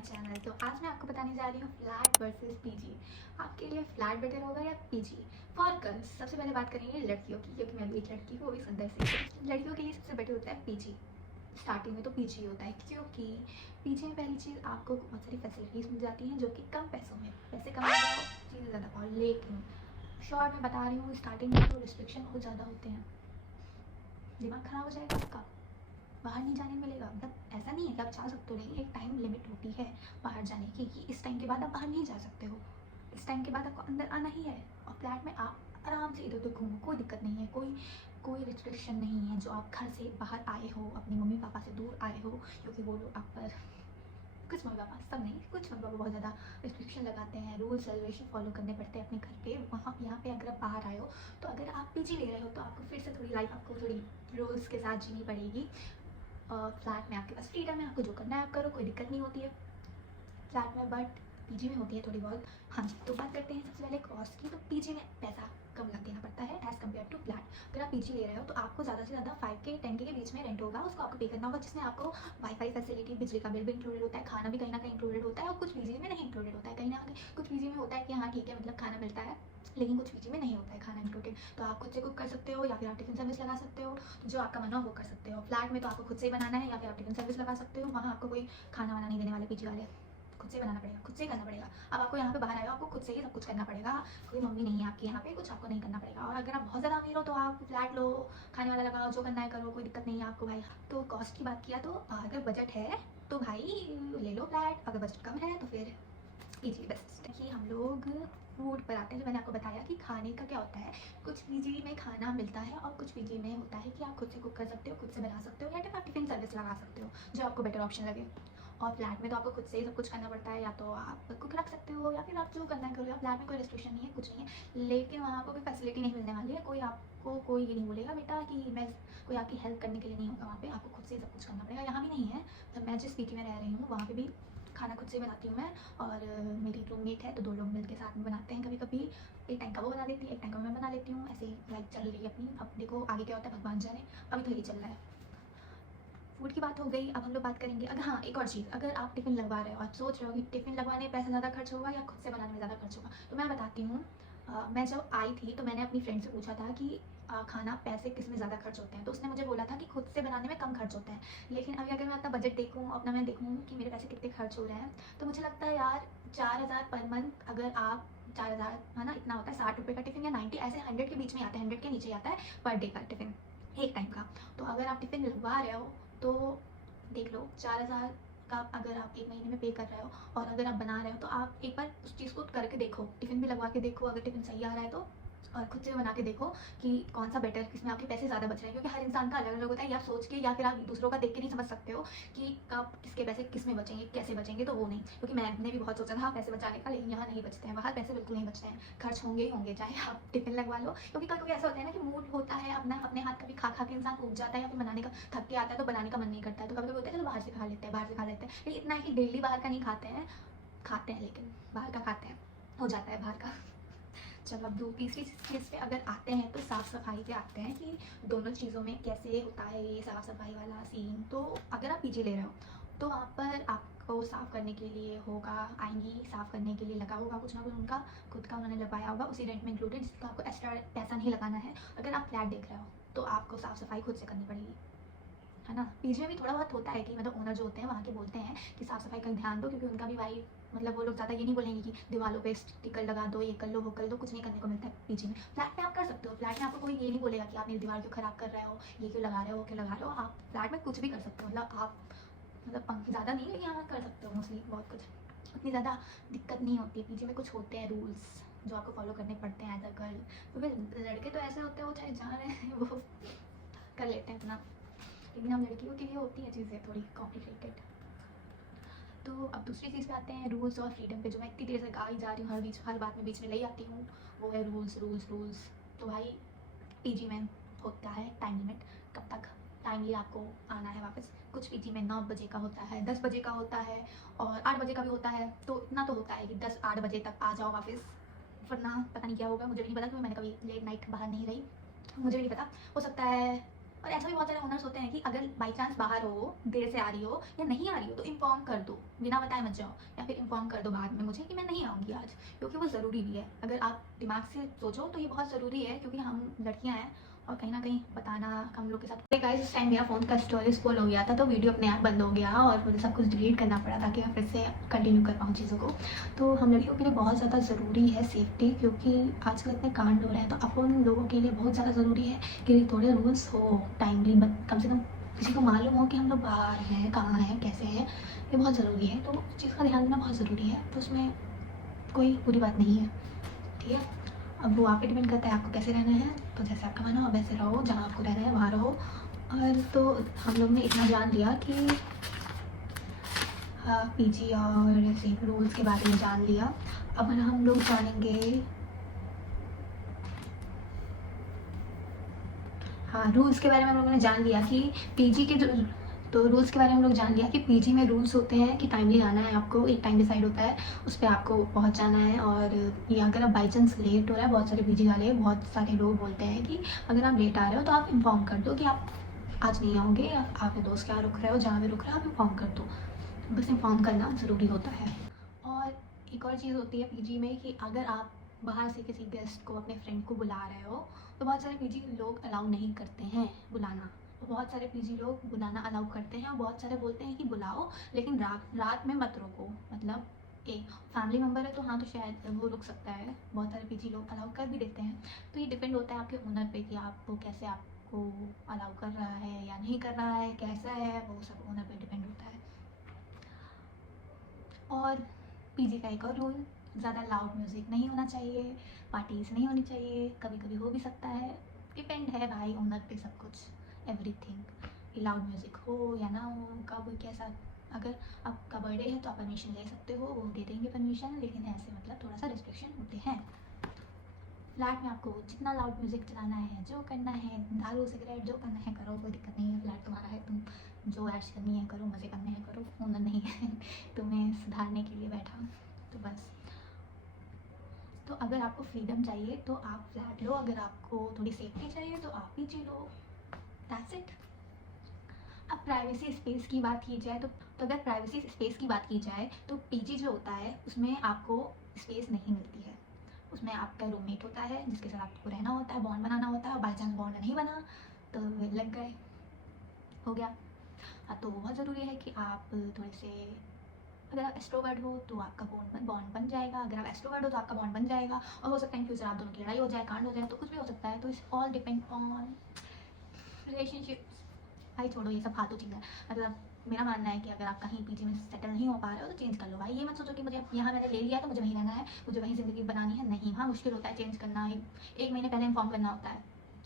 My channel. तो आज मैं आपको बताने जा रही हूँ फ्लैट वर्सेस पीजी। आपके लिए फ्लैट बेटर होगा या पीजी? फॉर गर्ल्स सबसे पहले बात करेंगे लड़कियों की, क्योंकि मैं भी एक लड़की हूँ, वो भी सुंदर सी। लड़कियों के लिए सबसे बेटर होता है पीजी। स्टार्टिंग में तो पीजी होता है, क्योंकि पीजी में पहली चीज़ आपको बहुत सारी फैसिलिटीज़ मिल जाती हैं जो कि कम पैसों में, पैसे कम लगाओ चीज़ें ज़्यादा पाओ। लेकिन शॉर्ट में बता रही हूँ, स्टार्टिंग में तो रिस्ट्रिक्शन बहुत ज़्यादा होते हैं, दिमाग ख़राब हो जाएगा आपका, बाहर नहीं जाने मिलेगा। मतलब ऐसा नहीं है कि आप जा सकते हो, नहीं, एक टाइम लिमिट होती है बाहर जाने की, कि इस टाइम के बाद आप बाहर नहीं जा सकते हो, इस टाइम के बाद आपको अंदर आना ही है। और फ्लैट में आप आराम से इधर उधर घूमो, कोई दिक्कत नहीं है, कोई कोई रिस्ट्रिक्शन नहीं है। जो आप घर से बाहर आए हो, अपने मम्मी पापा से दूर आए हो, क्योंकि वो लोग आप पर, कुछ मम्मी पापा, सब नहीं, कुछ मम्मी पापा बहुत ज़्यादा रिस्ट्रिक्शन लगाते हैं, रूल्स रेगुलेशन फॉलो करने पड़ते हैं अपने घर पे। वहाँ यहाँ पे अगर आप बाहर आए हो, तो अगर आप पीजी ले रहे हो, तो आपको फिर से थोड़ी लाइफ आपको थोड़ी रूल्स के साथ जीनी पड़ेगी। फ्लैट में आपके पास फ्रीडम है, आपको जो करना है आप करो, कोई दिक्कत नहीं होती है फ्लैट में, बट पीजी में होती है थोड़ी बहुत। हाँ जी, तो बात करते हैं सबसे पहले कॉस्ट की। तो पीजी में पैसा कम लग देना पड़ता है एज़ कम्पेयर टू फ्लैट। अगर आप पीजी ले रहे हो तो आपको ज़्यादा से ज़्यादा 5 के 10 के बीच में रेंट होगा, उसको आपको पे करना होगा, जिसमें आपको वाईफाई फैसिलिटी, बिजली का बिल भी इंक्लूडेड होता है, खाना भी कहीं ना कहीं इंक्लूडेड होता है। और कुछ पीजी में नहीं इंक्लूडेड होता है, कहीं ना कहीं कुछ पीजी में होता है कि हाँ ठीक है, मतलब खाना मिलता है, लेकिन कुछ पीजी में नहीं होता है खाना इंक्लूडेड। तो आप खुद से कुक कर सकते हो, या फिर आप टिफिन सर्विस लगा सकते हो, जो आपका मन हो वो कर सकते हो। फ्लैट में तो आपको खुद से ही बनाना है, या फिर आप टिफिन सर्विस लगा सकते हो, वहाँ आपको कोई खाना वाना नहीं देने वाले पीजी वाले, खुद से बनाना पड़ेगा, खुद से ही करना पड़ेगा। अब आपको यहाँ पे बाहर आएगा, आपको खुद से ही सब कुछ करना पड़ेगा, कोई मम्मी नहीं है आपकी यहाँ पे, कुछ आपको नहीं करना पड़ेगा। और अगर आप बहुत ज़्यादा अमीर हो तो आप फ्लैट लो, खाने वाला लगाओ, जो करना है करो, कोई दिक्कत नहीं है आपको भाई। तो कॉस्ट की बात किया तो अगर बजट है तो भाई ले लो फ्लैट, अगर बजट कम है तो फिर पीजी बेस्ट है। कि हम लोग फूड पर आते हैं, जो मैंने आपको बताया कि खाने का क्या होता है। कुछ पीजी में खाना मिलता है और कुछ पीजी में होता है कि आप खुद से कुक कर सकते हो, खुद से बना सकते हो, या फिर आप टिफिन सर्विस लगा सकते हो, जो आपको बेटर ऑप्शन लगे। और फ्लैट में तो आपको खुद से ही सब कुछ करना पड़ता है, या तो आप कुक रख सकते हो, या फिर आप जो करना है करो। फ्लैट में कोई रिस्ट्रिक्शन नहीं है, कुछ नहीं है, लेकिन वहाँ आपको कोई फैसिलिटी नहीं मिलने वाली है। कोई आपको कोई ये नहीं बोलेगा बेटा कि मैं, कोई आपकी हेल्प करने के लिए नहीं होगा वहाँ पे, आपको खुद से ही सब कुछ करना पड़ेगा। यहाँ भी नहीं है, तो मैं जिस पीजी में रह रही हूँ वहाँ पे भी खाना खुद से बनाती हूँ मैं, और मेरी रूममेट है, तो 2 लोग मिलकर साथ में बनाते हैं। कभी कभी एक टाइम का वो बना लेती है, एक टाइम का मैं बना लेती हूँ, ऐसे ही लाइफ चल रही है अपनी। अब देखो आगे क्या होता है भगवान जाने, अभी तो यही चल रहा है। फूड की बात हो गई, अब हम लोग बात करेंगे। अगर हाँ, एक और चीज़, अगर आप टिफ़िन लगवा रहे हो, आप सोच रहे हो कि टिफ़िन लगवाने में पैसा ज़्यादा खर्च होगा या खुद से बनाने में ज़्यादा खर्च होगा, तो मैं बताती हूँ। मैं जब आई थी तो मैंने अपनी फ्रेंड से पूछा था कि खाना पैसे किस में ज़्यादा खर्च होते हैं, तो उसने मुझे बोला था कि खुद से बनाने में कम खर्च होता है। लेकिन अभी अगर मैं अपना बजट देखूँ, अपना मैं देखूँ कि मेरे पैसे कितने खर्च हो रहे हैं, तो मुझे लगता है यार 4,000 पर मंथ, अगर आप 4,000 है ना, इतना होता है 60 रुपये का टिफ़िन, या 90, ऐसे 100 के बीच में आता है, 100 के नीचे आता है पर डे का टिफ़िन, एक टाइम का। तो अगर आप टिफ़िन लगवा रहे हो तो देख लो 4,000 का अगर आप एक महीने में पे कर रहे हो, और अगर आप बना रहे हो तो आप एक बार उस चीज़ को करके देखो, टिफ़िन भी लगवा के देखो, अगर टिफ़िन सही आ रहा है तो, और खुद से बना के देखो कि कौन सा बेटर, किसमें आपके पैसे ज़्यादा बच रहे हैं। क्योंकि हर इंसान का अलग अलग होता है, या सोच के या फिर आप दूसरों का देख के नहीं समझ सकते हो कि कब किसके पैसे किस में बचेंगे, कैसे बचेंगे, तो वो नहीं। क्योंकि मैंने भी बहुत सोचा था पैसे बचाने का, लेकिन यहाँ नहीं बचते हैं, बाहर पैसे बिल्कुल नहीं बचते हैं, खर्च होंगे ही होंगे, चाहे आप टिफ़िन लगवा लो। क्योंकि कभी कभी ऐसा होता है ना कि मूड होता है अपना, अपने हाथ कभी खा खा के इंसान ऊब जाता है, या फिर बनाने का थक के आता है तो बनाने का मन नहीं करता है, तो कभी कभी होता है चलो बाहर से खा लेते हैं, बाहर से खा लेते हैं। लेकिन इतना है कि डेली बाहर का नहीं खाते हैं, खाते हैं लेकिन बाहर का खाते हैं, हो जाता है बाहर का। चलो अब दो तीसरी चीज़ पे अगर आते हैं, तो साफ़ सफाई पे आते हैं कि दोनों चीज़ों में कैसे होता है ये साफ़ सफाई वाला सीन। तो अगर आप पीजी ले रहे हो तो वहाँ पर आपको साफ़ करने के लिए होगा, आएंगी साफ़ करने के लिए, लगा होगा कुछ ना कुछ उनका खुद का, उन्होंने लगाया होगा उसी रेंट में इंक्लूडेड, जिसका आपको एक्स्ट्रा पैसा नहीं लगाना है। अगर आप फ्लैट देख रहे हो तो आपको साफ़ सफाई खुद से करनी पड़ेगी, है ना। पीजी में भी थोड़ा बहुत होता है कि मतलब ओनर जो होते हैं वहाँ के बोलते हैं कि साफ़ सफाई का ध्यान दो, क्योंकि उनका भी भाई, मतलब वो लोग ज़्यादा ये नहीं बोलेंगे कि दीवारों पे स्टिकर लगा दो, ये कर लो वो कर लो, कुछ नहीं करने को मिलता है पीजी में। फ्लैट में आप कर सकते हो, फ्लैट में आपको कोई ये नहीं बोलेगा कि आप मेरी दीवार क्यों ख़राब कर रहे हो, ये क्यों लगा रहे हो, वो क्यों लगा रहे हो। आप फ्लैट में कुछ भी कर सकते हो, मतलब आप, मतलब पंख ज़्यादा नहीं, लेकिन हाँ कर सकते हो मोस्टली बहुत कुछ, उतनी ज़्यादा दिक्कत नहीं होती है। पीजी में कुछ होते हैं रूल्स जो आपको फॉलो करने पड़ते हैं एज अ गर्ल, क्योंकि लड़के तो ऐसे होते हैं वो चाहे जहाँ रहे वो कर लेते हैं अपना, लेकिन हम लड़कियों के लिए होती हैं चीज़ें थोड़ी कॉम्प्लिकेटेड। तो अब दूसरी चीज़ पे आते हैं, रूल्स और फ्रीडम पे, जो मैं इतनी देर से गा ही जा रही हूँ, हर बात में बीच में ले आती हूँ, वो है रूल्स रूल्स रूल्स। तो भाई पीजी में होता है टाइम लिमिट, कब तक टाइमली आपको आना है वापस। कुछ पीजी में 9 बजे का होता है, 10 बजे का होता है, और 8 बजे का भी होता है। तो इतना तो होता है कि 10-8 बजे तक आ जाओ वापस, वरना पता नहीं क्या होगा, मुझे भी नहीं पता, क्योंकि मैंने कभी लेट नाइट बाहर नहीं रही, मुझे भी नहीं पता। हो सकता है और ऐसा भी बहुत सारे ओनर्स होते हैं कि अगर बाई चांस बाहर हो, देर से आ रही हो या नहीं आ रही हो तो इन्फॉर्म कर दो, बिना बताए मत जाओ, या फिर इन्फॉर्म कर दो बाद में मुझे कि मैं नहीं आऊँगी आज, क्योंकि वो ज़रूरी भी है। अगर आप दिमाग से सोचो तो ये बहुत ज़रूरी है, क्योंकि हम लड़कियाँ हैं और कहीं ना कहीं बताना हम लोग के साथ। गाइस इस टाइम मेरा फ़ोन का स्टोरेज फुल हो गया था, तो वीडियो अपने आप बंद हो गया और मुझे सब कुछ डिलीट करना पड़ा ताकि मैं फिर से कंटिन्यू कर पाऊँ चीज़ों को। तो हम लड़कियों के लिए बहुत ज़्यादा ज़रूरी है सेफ्टी, क्योंकि आजकल इतने कांड हो रहे हैं, तो अपन लोगों के लिए बहुत ज़्यादा ज़रूरी है कि थोड़े रूल्स हो टाइमली, कम से कम किसी को मालूम हो कि हम लोग बाहर हैं, कहाँ हैं, कैसे हैं, ये बहुत ज़रूरी है। तो उस चीज़ का ध्यान देना बहुत ज़रूरी है, तो उसमें कोई बुरी बात नहीं है, ठीक है। अब वो आप पे डिपेंड करता है आपको कैसे रहना है, तो जैसे आपका मन हो वैसे रहो, जहाँ आपको रहना है वहाँ रहो। और तो हम लोग ने इतना जान लिया कि हाँ, पीजी और ऐसे रूल्स के बारे में जान लिया। अब हम लोग जानेंगे, हाँ, रूल्स के बारे में हम लोगों ने जान लिया कि पीजी के जो, तो रूल्स के बारे में हम लोग जान लिया कि पीजी में रूल्स होते हैं कि टाइमली आना है आपको, एक टाइम डिसाइड होता है उस पर आपको पहुंच जाना है। और ये अगर आप बाई चांस लेट हो रहा है, बहुत सारे पीजी वाले, बहुत सारे लोग बोलते हैं कि अगर आप लेट आ रहे हो तो आप इन्फॉर्म कर दो कि आप आज नहीं आओगे, आप अपने दोस्त के यहाँ रुक रहे हो, जहाँ भी रुक रहे हो आप इन्फॉर्म कर दो। बस इन्फॉर्म करना ज़रूरी होता है। और एक और चीज़ होती है पीजी में कि अगर आप बाहर से किसी गेस्ट को, अपने फ्रेंड को बुला रहे हो, तो बहुत सारे पीजी लोग अलाउ नहीं करते हैं बुलाना। तो बहुत सारे पीजी लोग बुलाना अलाउ करते हैं और बहुत सारे बोलते हैं कि बुलाओ, लेकिन रात रात में मत रोको। मतलब एक फैमिली मेम्बर है तो हाँ, तो शायद वो रुक सकता है, बहुत सारे पीजी लोग अलाउ कर भी देते हैं। तो ये डिपेंड होता है आपके ओनर पे कि आपको कैसे, आपको अलाउ कर रहा है या नहीं कर रहा है, कैसा है, वो सब ओनर पे डिपेंड होता है। और पीजी का एक और रूल, ज़्यादा लाउड म्यूज़िक नहीं होना चाहिए, पार्टीज़ नहीं होनी चाहिए, कभी कभी हो भी सकता है, डिपेंड है भाई ओनर पे सब कुछ, एवरीथिंग, कि लाउड म्यूज़िक हो या ना हो, कब कैसा। अगर आपका बर्थडे है तो आप परमिशन ले सकते हो, वो दे देंगे परमिशन, लेकिन ऐसे मतलब थोड़ा सा रिस्ट्रिक्शन होते हैं। फ्लैट में आपको जितना लाउड म्यूज़िक चलाना है, जो करना है, दारू सिगरेट जो करना है करो, कोई दिक्कत नहीं है, फ्लैट तुम्हारा है, तुम जो ऐश करनी है करो, मज़े करने हैं करो, ओनर नहीं है तुम्हें सुधारने के लिए बैठा, तो बस। तो अगर आपको फ्रीडम चाहिए तो आप फ्लैट लो, अगर आपको थोड़ी सेफ्टी चाहिए तो आप पीजी लो, दैट्स इट। अब प्राइवेसी स्पेस की बात की जाए तो अगर प्राइवेसी स्पेस की बात की जाए तो पीजी जो होता है उसमें आपको स्पेस नहीं मिलती है। उसमें आपका रूममेट होता है जिसके साथ आपको रहना होता है, बॉन्ड बनाना होता है, और बाई चांस बॉन्ड नहीं बना तो लग गए, हो गया। हाँ, तो बहुत ज़रूरी है कि आप थोड़े से, अगर आप एक्सट्रोवर्ट हो तो आपका बॉन्ड बन जाएगा, अगर आप एक्सट्रोवर्ट हो तो आपका बॉन्ड बन जाएगा, और हो सकता है इन फ्यूचर आप दोनों की लड़ाई हो जाए, कांड हो जाए, तो कुछ भी हो सकता है। तो it's all depend on relationships. भाई छोड़ो ये सब फालतू चीज़ है। मतलब मेरा मानना है कि अगर आप कहीं पीजी में सेटल नहीं हो पा रहे हो तो चेंज कर लो भाई। ये मत सोचो कि मुझे यहाँ मैंने ले लिया तो मुझे वहीं रहना है, मुझे वहीं ज़िंदगी बनानी है। नहीं, हाँ मुश्किल होता है चेंज करना, एक महीने पहले इन्फॉर्म करना होता है।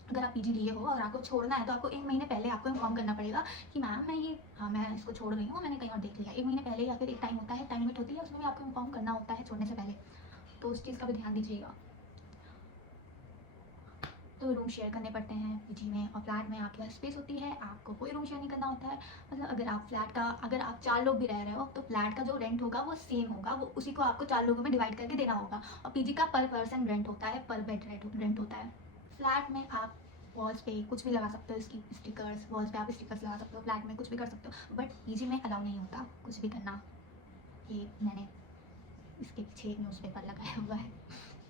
अगर आप पीजी लिए हो और आपको छोड़ना है तो आपको 1 महीने पहले आपको इन्फॉर्म करना पड़ेगा कि मैम मैं ये, हाँ मैं इसको छोड़ रही हूँ, मैंने कहीं और देख लिया। 1 महीने पहले, या फिर एक टाइम होता है, टाइम लिमिट होती है, उसमें भी आपको इन्फॉर्म करना होता है छोड़ने से पहले। तो उस चीज़ का भी ध्यान दीजिएगा। तो रूम शेयर करने पड़ते हैं पीजी में, और फ्लैट में आपके पास स्पेस होती है, आपको कोई रूम शेयर नहीं करना होता है। मतलब अगर आप फ्लैट का, अगर आप 4 लोग भी रह रहे हो तो फ्लैट का जो रेंट होगा वो सेम होगा, वो उसी को आपको 4 लोगों में डिवाइड करके देना होगा। और पीजी का पर पर्सन रेंट होता है, पर बेड रेंट होता है। फ्लैट में आप वॉल्स पे कुछ भी लगा सकते हो, इसकी स्टिकर्स, वॉल्स पे आप स्टिकर्स लगा सकते हो, फ्लैट में कुछ भी कर सकते हो, बट पीजी में अलाउ नहीं होता कुछ भी करना। ये मैंने इसके पीछे एक न्यूज़पेपर लगाया हुआ है,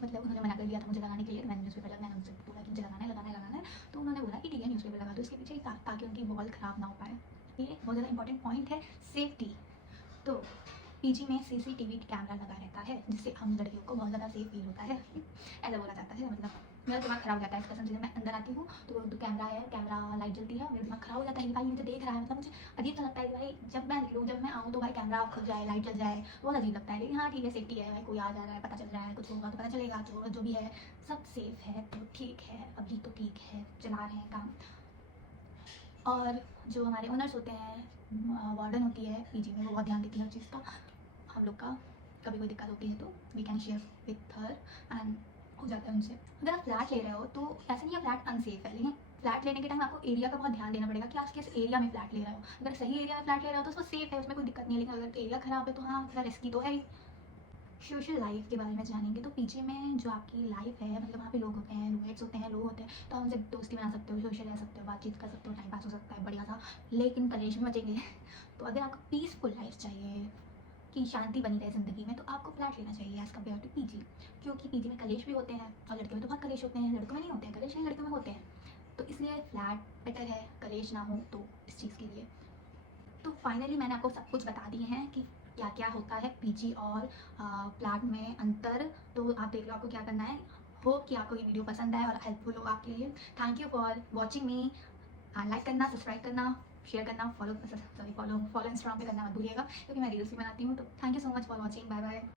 मतलब उन्होंने मना कर दिया था मुझे लगाने के लिए, तो मैंने न्यूज़पेपर लगाया, मैंने उनसे बोला कि मुझे लगाना है, तो उन्होंने बोला कि ठीक है न्यूज़पेपर लगा दो इसके पीछे, ताकि उनकी वॉल ख़राब ना हो पाए। ये बहुत ज़्यादा इंपॉर्टेंट पॉइंट है, सेफ्टी। तो पीजी में सीसीटीवी कैमरा लगा रहता है, जिससे हम लड़कियों को बहुत ज़्यादा सेफ फील होता है ऐसा बोला जाता है। मतलब मेरा दिमाग ख़राब हो जाता है इस कसम से, जब मैं अंदर आती हूँ तो कैमरा है, कैमरा लाइट जलती है, मेरा दिमाग ख़राब हो जाता है कि भाई मुझे देख रहा है। मतलब मुझे अजीब सा लगता है कि भाई जब मैं निकलूँ, जब मैं आऊँ तो भाई कैमरा खुल जाए, लाइट जल जाए, बहुत अजीब लगता है। लेकिन हाँ ठीक है, सेफ्टी है भाई, कोई आ जा रहा है पता चल रहा है, कुछ होगा तो पता चलेगा, जो भी है सब सेफ है, तो ठीक है, अभी तो ठीक है, चला रहे हैं काम। और जो हमारे ओनर्स होते हैं, वार्डन होती है पीजी में, वो बहुत ध्यान देती है हर चीज़ का। हम लोग का कभी कोई दिक्कत होती है तो we can share with her, and हो जाता है उनसे। अगर आप फ्लैट ले रहे हो तो ऐसे नहीं है फ्लैट अनसेफ है, लेकिन फ्लैट लेने के टाइम आपको एरिया का बहुत ध्यान देना पड़ेगा कि आप किस एरिया में फ्लैट ले रहे हो। अगर सही एरिया में फ्लैट ले रहे हो तो उसमें सेफ है, उसमें कोई दिक्कत नहीं है, लेकिन अगर एरिया ख़राब है तो हाँ थोड़ा रिस्की तो है ही। सोशल लाइफ के बारे में जानेंगे तो पीजी में जो आपकी लाइफ है, मतलब वहाँ पे लोग होते हैं, रूममेट्स होते हैं, लोग होते हैं, तो आप उनसे दोस्ती बना सकते हो, सोशल रह सकते हो, बातचीत कर सकते हो, टाइम पास हो सकता है बढ़िया सा। लेकिन कलेश में बचेंगे तो अगर आपको पीसफुल लाइफ चाहिए कि शांति बनी रहे ज़िंदगी में, तो आपको फ्लैट लेना चाहिए एज़ कम्पेयर टू पीजी। क्योंकि पीजी में कलेश भी होते हैं और लड़कियों में तो बहुत कलेश होते हैं, लड़कों में नहीं होते हैं कलेश, लेकिन लड़कियों में होते हैं। तो इसलिए फ्लैट बेटर है, कलेश ना हो तो इस चीज़ के लिए। तो फाइनली मैंने आपको सब कुछ बता दिए हैं कि क्या क्या होता है पीजी और फ्लैट में अंतर। तो आप देख लो आपको क्या करना है। होप कि आपको ये वीडियो पसंद आए और हेल्पफुल हो आपके लिए। Thank you for watching me. Like करना, सब्सक्राइब करना, शेयर करना, फॉलो इंस्टाग्राम पे करना मत भूलिएगा, क्योंकि मैं रील्स भी बनाती हूँ। तो thank you so much for watching. Bye bye.